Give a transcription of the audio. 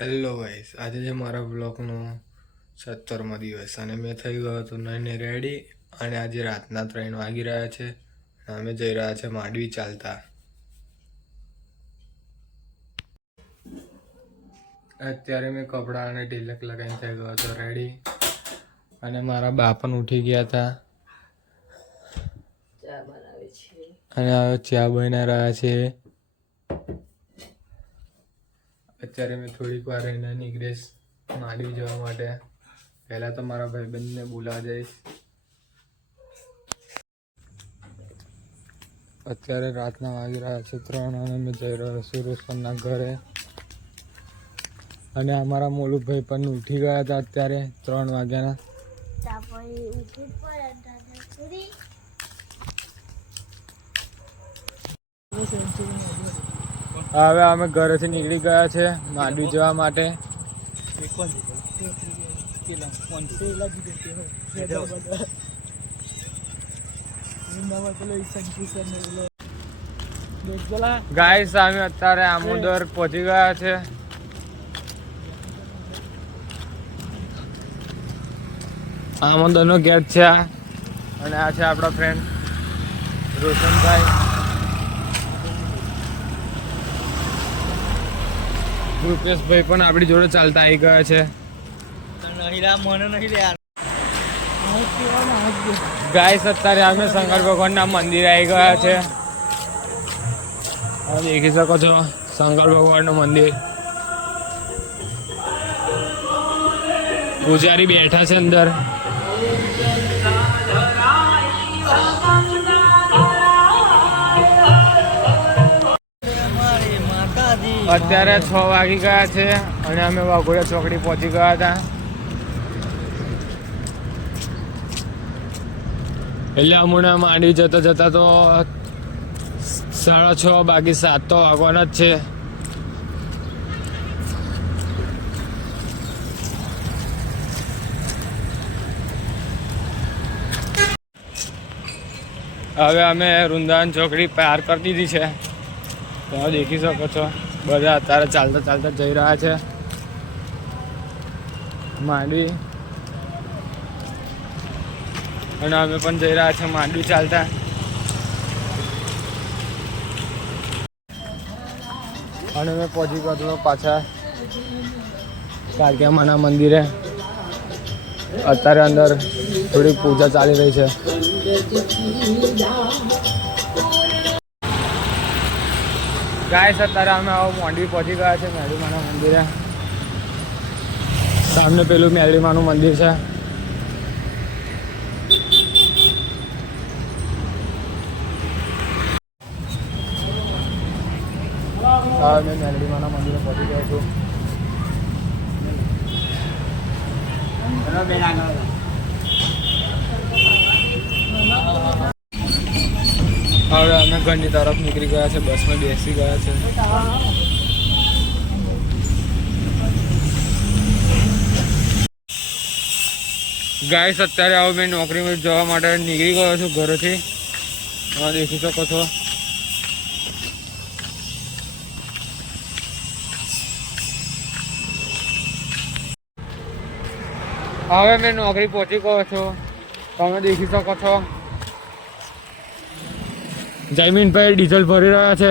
Hello guys, આજે છે મારા બ્લોગનો 17મો દિવસ અને મેં થઈ ગયો હતો નઈને રેડી. અને આજે રાતના 3 વાગી રહ્યા છે અને અમે જઈ રહ્યા છે માંડવી ચાલતા. અત્યારે મેં કપડાં અને ઢીલક લગાવીને થઈ ગયો હતો રેડી. અને મારા બા પણ ઉઠી ગયા હતા અને હવે ચા બની રહ્યા છે. અત્યારે મેં થોડીક વાર રહીને નીકળીશ માંડવી જવા માટે. પહેલાં તો મારા ભાઈબંધને બોલાવા જઈશ. અત્યારે રાતના વાગી રહ્યા છે 3 અને મેં જઈ રહ્યો છું રોશનના ઘરે. અને અમારા મોલુભાઈ પણ ઉઠી ગયા હતા અત્યારે 3 વાગ્યાના. હવે અમે ઘરેથી નીકળી ગયા છે માંડવી જવા માટે. ગાઈસ અમે અત્યારે આમોદર પહોંચી ગયા છે. આમોદરનો ગેટ છે આ. અને આ છે આપણા ફ્રેન્ડ રોશનભાઈ. રૂપેશભાઈ પણ આપણી જોડે ચાલતા આવી ગયા છે. ગાઈસ અત્યારે અમે શંકર ભગવાનના મંદિરે આવી ગયા છે. દેખી શકો છો શંકર ભગવાનનું મંદિર. પૂજારી બેઠા છે અંદર. અત્યારે 6 વાગી ગયા છે અને અમે વાઘોડિયા ચોકડી પહોંચી ગયા હતા. એટલે હમણાં માંડવી જતા જતા તો 6:30 બાકી 7 તો વાગવાના જ છે. હવે અમે વૃંદાવન ચોકડી પાર કરી દીધી છે. તમે દેખી શકો છો બધા અત્યારે ચાલતા ચાલતા જઈ રહ્યા છે માંડવી. અને અમે પણ જઈ રહ્યા છે માંડવી ચાલતા. અને મેં પહોંચી ગયો પાછા કાળિયામાના મંદિરે. અત્યારે અંદર થોડીક પૂજા ચાલી રહી છે. ગાઈસ અત્યારે અમે માંડવી પહોંચી ગયા છે મેરડીમાના મંદિરે. સામે પેલું મેરડીમાનું મંદિર છે. મેં મેરડીમાના મંદિરે પહોંચી ગયો છું. હવે અમે ઘરની તરફ નીકળી ગયા છે. બસમાં બેસી ગયા છે. ગાઈસ અત્યારે હવે મેં નોકરીમાં જવા માટે નીકળી ગયો છું ઘરેથી. દેખી શકો છો. હવે મેં નોકરી પહોંચી ગયો છું. તમે દેખી શકો છો જયમીનભાઈ ડીઝલ ભરી રહ્યા છે.